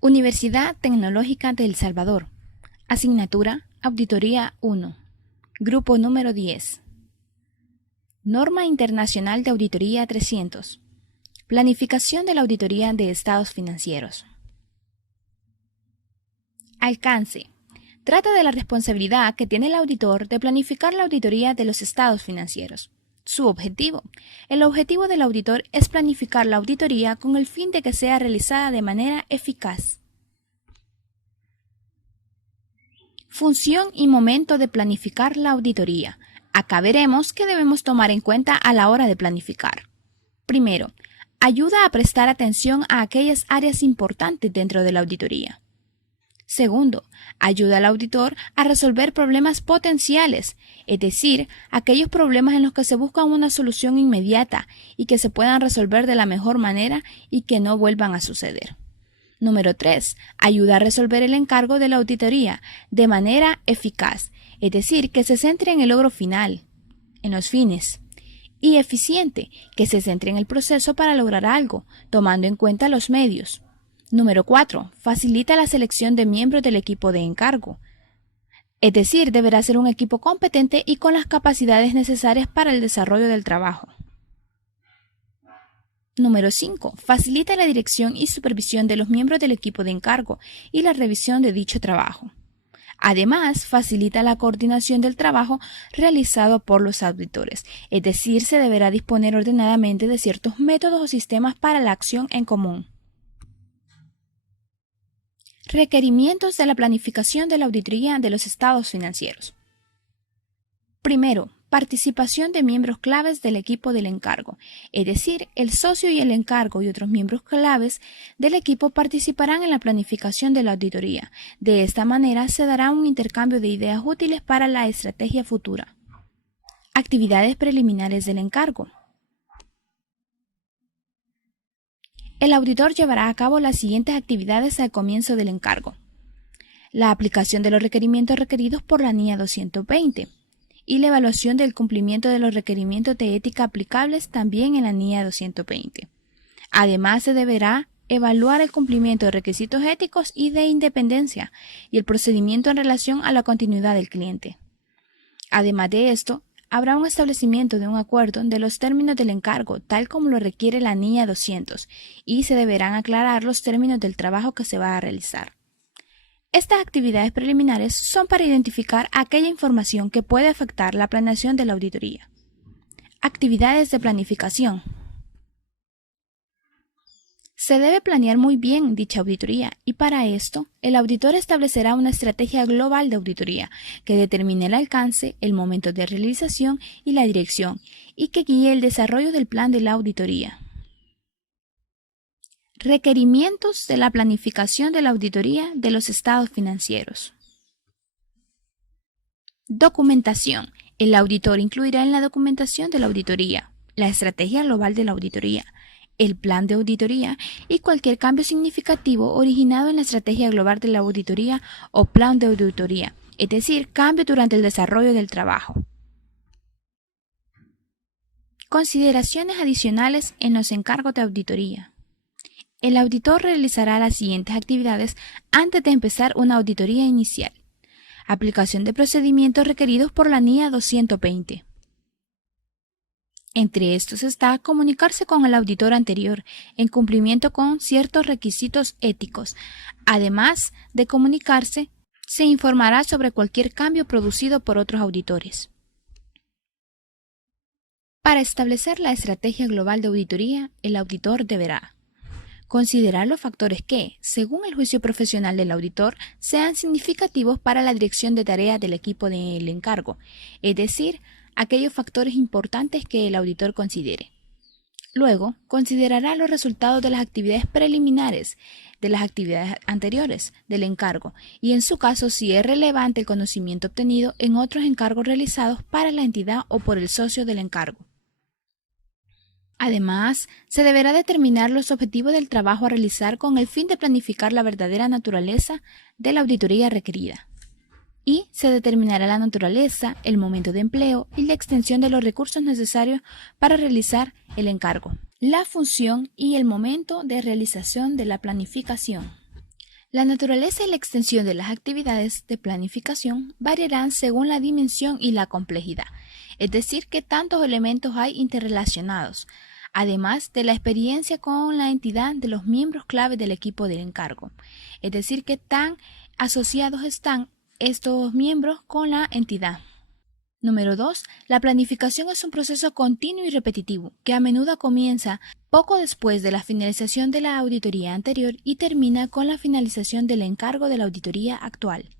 Universidad Tecnológica de El Salvador. Asignatura Auditoría 1. Grupo número 10. Norma Internacional de Auditoría 300. Planificación de la auditoría de estados financieros. Alcance. Trata de la responsabilidad que tiene el auditor de planificar la auditoría de los estados financieros. Su objetivo. El objetivo del auditor es planificar la auditoría con el fin de que sea realizada de manera eficaz. Función y momento de planificar la auditoría. Acá veremos qué debemos tomar en cuenta a la hora de planificar. Primero, ayuda a prestar atención a aquellas áreas importantes dentro de la auditoría. Segundo, ayuda al auditor a resolver problemas potenciales, es decir, aquellos problemas en los que se busca una solución inmediata y que se puedan resolver de la mejor manera y que no vuelvan a suceder. Número 3. Ayuda a resolver el encargo de la auditoría de manera eficaz, es decir, que se centre en el logro final, en los fines, y eficiente, que se centre en el proceso para lograr algo, tomando en cuenta los medios. Número 4. Facilita la selección de miembros del equipo de encargo. Es decir, deberá ser un equipo competente y con las capacidades necesarias para el desarrollo del trabajo. Número 5. Facilita la dirección y supervisión de los miembros del equipo de encargo y la revisión de dicho trabajo. Además, facilita la coordinación del trabajo realizado por los auditores, es decir, se deberá disponer ordenadamente de ciertos métodos o sistemas para la acción en común. Requerimientos de la planificación de la auditoría de los estados financieros. Primero, participación de miembros claves del equipo del encargo, es decir, el socio y el encargo y otros miembros claves del equipo participarán en la planificación de la auditoría. De esta manera se dará un intercambio de ideas útiles para la estrategia futura. Actividades preliminares del encargo. El auditor llevará a cabo las siguientes actividades al comienzo del encargo. La aplicación de los requerimientos requeridos por la NIA 220 y la evaluación del cumplimiento de los requerimientos de ética aplicables también en la NIA 220. Además, se deberá evaluar el cumplimiento de requisitos éticos y de independencia y el procedimiento en relación a la continuidad del cliente. Además de esto, habrá un establecimiento de un acuerdo de los términos del encargo, tal como lo requiere la NIA 200, y se deberán aclarar los términos del trabajo que se va a realizar. Estas actividades preliminares son para identificar aquella información que puede afectar la planeación de la auditoría. Actividades de planificación. Se debe planear muy bien dicha auditoría y para esto, el auditor establecerá una estrategia global de auditoría que determine el alcance, el momento de realización y la dirección y que guíe el desarrollo del plan de la auditoría. Requerimientos de la planificación de la auditoría de los estados financieros. Documentación. El auditor incluirá en la documentación de la auditoría la estrategia global de la auditoría, el plan de auditoría y cualquier cambio significativo originado en la estrategia global de la auditoría o plan de auditoría, es decir, cambio durante el desarrollo del trabajo. Consideraciones adicionales en los encargos de auditoría. El auditor realizará las siguientes actividades antes de empezar una auditoría inicial. Aplicación de procedimientos requeridos por la NIA 220. Entre estos está comunicarse con el auditor anterior en cumplimiento con ciertos requisitos éticos. Además de comunicarse, se informará sobre cualquier cambio producido por otros auditores. Para establecer la estrategia global de auditoría, el auditor deberá considerar los factores que, según el juicio profesional del auditor, sean significativos para la dirección de tareas del equipo del encargo, es decir, aquellos factores importantes que el auditor considere. Luego, considerará los resultados de las actividades preliminares de las actividades anteriores del encargo y, en su caso, si es relevante el conocimiento obtenido en otros encargos realizados para la entidad o por el socio del encargo. Además, se deberá determinar los objetivos del trabajo a realizar con el fin de planificar la verdadera naturaleza de la auditoría requerida. Y se determinará la naturaleza, el momento de empleo y la extensión de los recursos necesarios para realizar el encargo, la función y el momento de realización de la planificación. La naturaleza y la extensión de las actividades de planificación variarán según la dimensión y la complejidad, es decir, qué tantos elementos hay interrelacionados, además de la experiencia con la entidad de los miembros clave del equipo del encargo, es decir, qué tan asociados están estos miembros con la entidad. Número 2. La planificación es un proceso continuo y repetitivo que a menudo comienza poco después de la finalización de la auditoría anterior y termina con la finalización del encargo de la auditoría actual.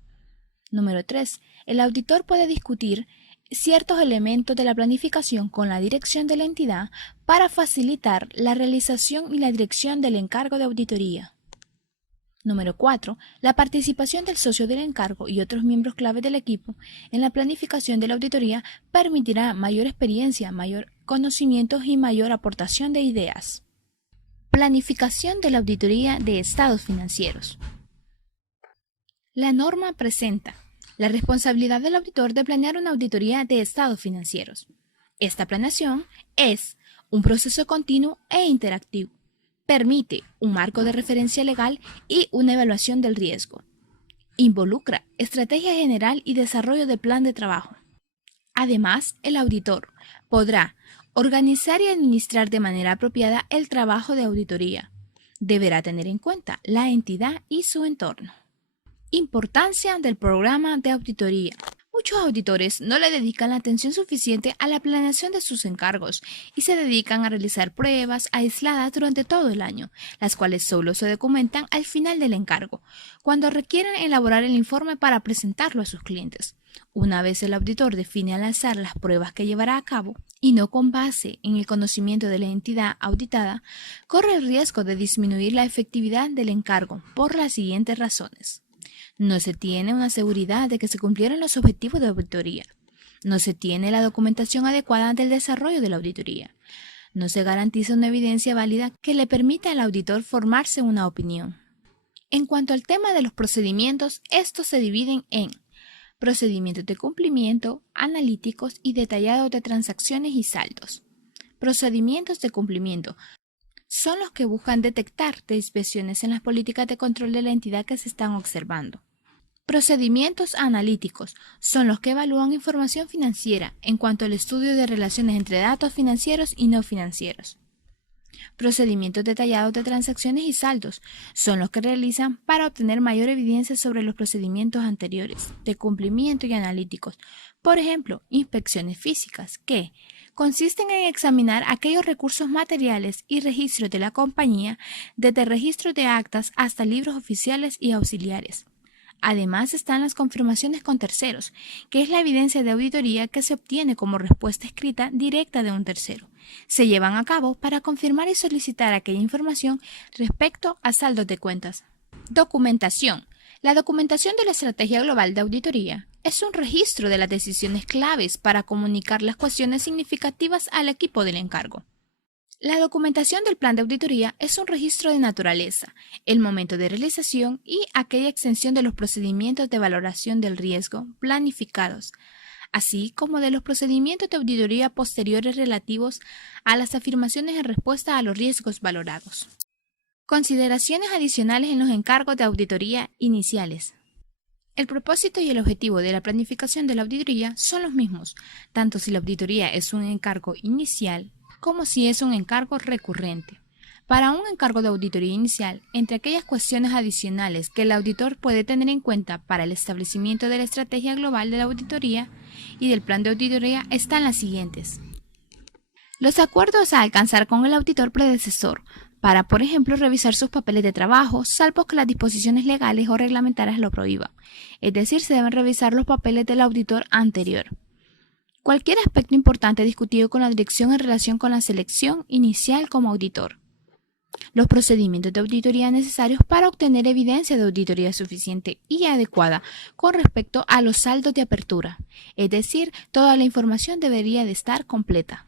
Número 3. El auditor puede discutir ciertos elementos de la planificación con la dirección de la entidad para facilitar la realización y la dirección del encargo de auditoría. Número 4. La participación del socio del encargo y otros miembros clave del equipo en la planificación de la auditoría permitirá mayor experiencia, mayor conocimiento y mayor aportación de ideas. Planificación de la auditoría de estados financieros. La norma presenta la responsabilidad del auditor de planear una auditoría de estados financieros. Esta planeación es un proceso continuo e interactivo. Permite un marco de referencia legal y una evaluación del riesgo. Involucra estrategia general y desarrollo de plan de trabajo. Además, el auditor podrá organizar y administrar de manera apropiada el trabajo de auditoría. Deberá tener en cuenta la entidad y su entorno. Importancia del programa de auditoría. Muchos auditores no le dedican la atención suficiente a la planeación de sus encargos y se dedican a realizar pruebas aisladas durante todo el año, las cuales solo se documentan al final del encargo, cuando requieren elaborar el informe para presentarlo a sus clientes. Una vez el auditor define al azar las pruebas que llevará a cabo y no con base en el conocimiento de la entidad auditada, corre el riesgo de disminuir la efectividad del encargo por las siguientes razones. No se tiene una seguridad de que se cumplieron los objetivos de auditoría. No se tiene la documentación adecuada del desarrollo de la auditoría. No se garantiza una evidencia válida que le permita al auditor formarse una opinión. En cuanto al tema de los procedimientos, estos se dividen en procedimientos de cumplimiento, analíticos y detallados de transacciones y saldos. Procedimientos de cumplimiento son los que buscan detectar desviaciones en las políticas de control de la entidad que se están observando. Procedimientos analíticos son los que evalúan información financiera en cuanto al estudio de relaciones entre datos financieros y no financieros. Procedimientos detallados de transacciones y saldos son los que realizan para obtener mayor evidencia sobre los procedimientos anteriores, de cumplimiento y analíticos. Por ejemplo, inspecciones físicas, que consisten en examinar aquellos recursos materiales y registros de la compañía, desde registros de actas hasta libros oficiales y auxiliares. Además están las confirmaciones con terceros, que es la evidencia de auditoría que se obtiene como respuesta escrita directa de un tercero. Se llevan a cabo para confirmar y solicitar aquella información respecto a saldos de cuentas. Documentación. La documentación de la Estrategia Global de Auditoría es un registro de las decisiones claves para comunicar las cuestiones significativas al equipo del encargo. La documentación del plan de auditoría es un registro de naturaleza, el momento de realización y aquella extensión de los procedimientos de valoración del riesgo planificados, así como de los procedimientos de auditoría posteriores relativos a las afirmaciones en respuesta a los riesgos valorados. Consideraciones adicionales en los encargos de auditoría iniciales. El propósito y el objetivo de la planificación de la auditoría son los mismos, tanto si la auditoría es un encargo inicial como si es un encargo recurrente. Para un encargo de auditoría inicial, entre aquellas cuestiones adicionales que el auditor puede tener en cuenta para el establecimiento de la estrategia global de la auditoría y del plan de auditoría están las siguientes. Los acuerdos a alcanzar con el auditor predecesor para, por ejemplo, revisar sus papeles de trabajo, salvo que las disposiciones legales o reglamentarias lo prohíban. Es decir, se deben revisar los papeles del auditor anterior. Cualquier aspecto importante discutido con la dirección en relación con la selección inicial como auditor. Los procedimientos de auditoría necesarios para obtener evidencia de auditoría suficiente y adecuada con respecto a los saldos de apertura. Es decir, toda la información debería de estar completa.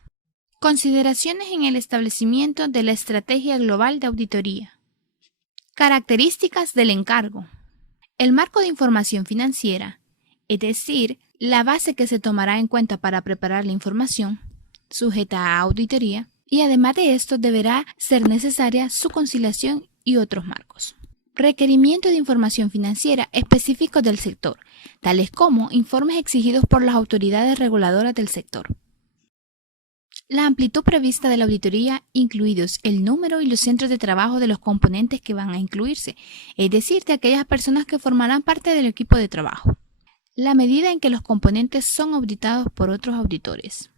Consideraciones en el establecimiento de la estrategia global de auditoría. Características del encargo. El marco de información financiera, es decir, la base que se tomará en cuenta para preparar la información, sujeta a auditoría, y además de esto deberá ser necesaria su conciliación y otros marcos. Requerimientos de información financiera específicos del sector, tales como informes exigidos por las autoridades reguladoras del sector. La amplitud prevista de la auditoría, incluidos el número y los centros de trabajo de los componentes que van a incluirse, es decir, de aquellas personas que formarán parte del equipo de trabajo. La medida en que los componentes son auditados por otros auditores.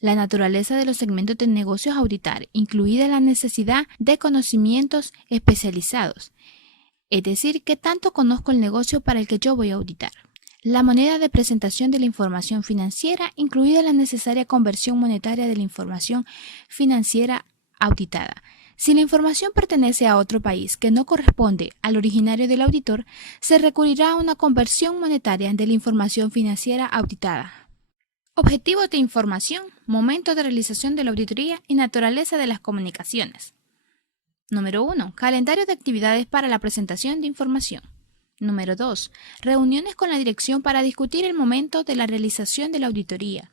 La naturaleza de los segmentos de negocios a auditar, incluida la necesidad de conocimientos especializados, es decir, qué tanto conozco el negocio para el que yo voy a auditar. La moneda de presentación de la información financiera, incluida la necesaria conversión monetaria de la información financiera auditada. Si la información pertenece a otro país que no corresponde al originario del auditor, se recurrirá a una conversión monetaria de la información financiera auditada. Objetivos de información, momento de realización de la auditoría y naturaleza de las comunicaciones. Número 1. Calendario de actividades para la presentación de información. Número 2. Reuniones con la dirección para discutir el momento de la realización de la auditoría.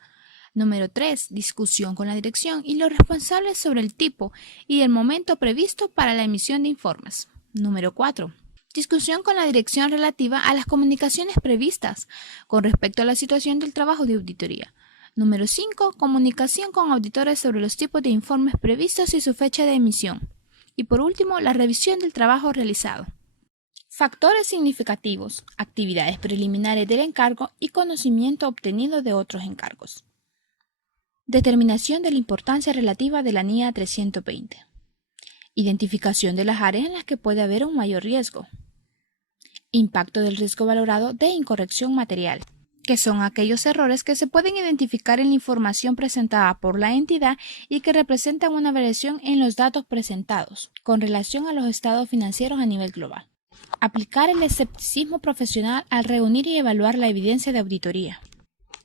Número 3. Discusión con la dirección y los responsables sobre el tipo y el momento previsto para la emisión de informes. Número 4. Discusión con la dirección relativa a las comunicaciones previstas con respecto a la situación del trabajo de auditoría. Número 5. Comunicación con auditores sobre los tipos de informes previstos y su fecha de emisión. Y por último, la revisión del trabajo realizado. Factores significativos, actividades preliminares del encargo y conocimiento obtenido de otros encargos. Determinación de la importancia relativa de la NIA 320. Identificación de las áreas en las que puede haber un mayor riesgo. Impacto del riesgo valorado de incorrección material, que son aquellos errores que se pueden identificar en la información presentada por la entidad y que representan una variación en los datos presentados con relación a los estados financieros a nivel global. Aplicar el escepticismo profesional al reunir y evaluar la evidencia de auditoría.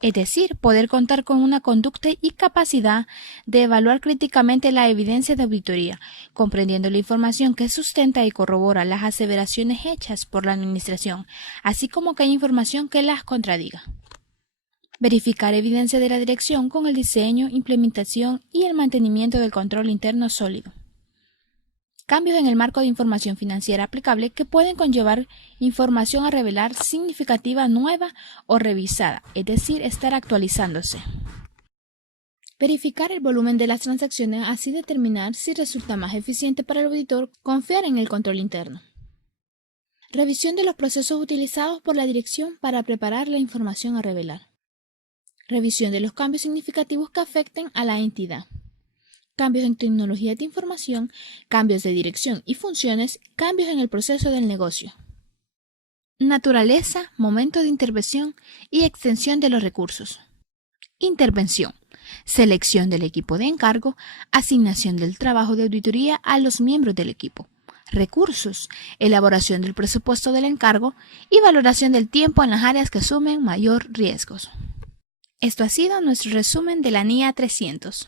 Es decir, poder contar con una conducta y capacidad de evaluar críticamente la evidencia de auditoría, comprendiendo la información que sustenta y corrobora las aseveraciones hechas por la Administración, así como aquella información que las contradiga. Verificar evidencia de la dirección con el diseño, implementación y el mantenimiento del control interno sólido. Cambios en el marco de información financiera aplicable que pueden conllevar información a revelar significativa nueva o revisada, es decir, estar actualizándose. Verificar el volumen de las transacciones, así determinar si resulta más eficiente para el auditor confiar en el control interno. Revisión de los procesos utilizados por la dirección para preparar la información a revelar. Revisión de los cambios significativos que afecten a la entidad. Cambios en tecnologías de información, cambios de dirección y funciones, cambios en el proceso del negocio. Naturaleza, momento de intervención y extensión de los recursos. Intervención. Selección del equipo de encargo, asignación del trabajo de auditoría a los miembros del equipo. Recursos. Elaboración del presupuesto del encargo y valoración del tiempo en las áreas que asumen mayor riesgos. Esto ha sido nuestro resumen de la NIA 300.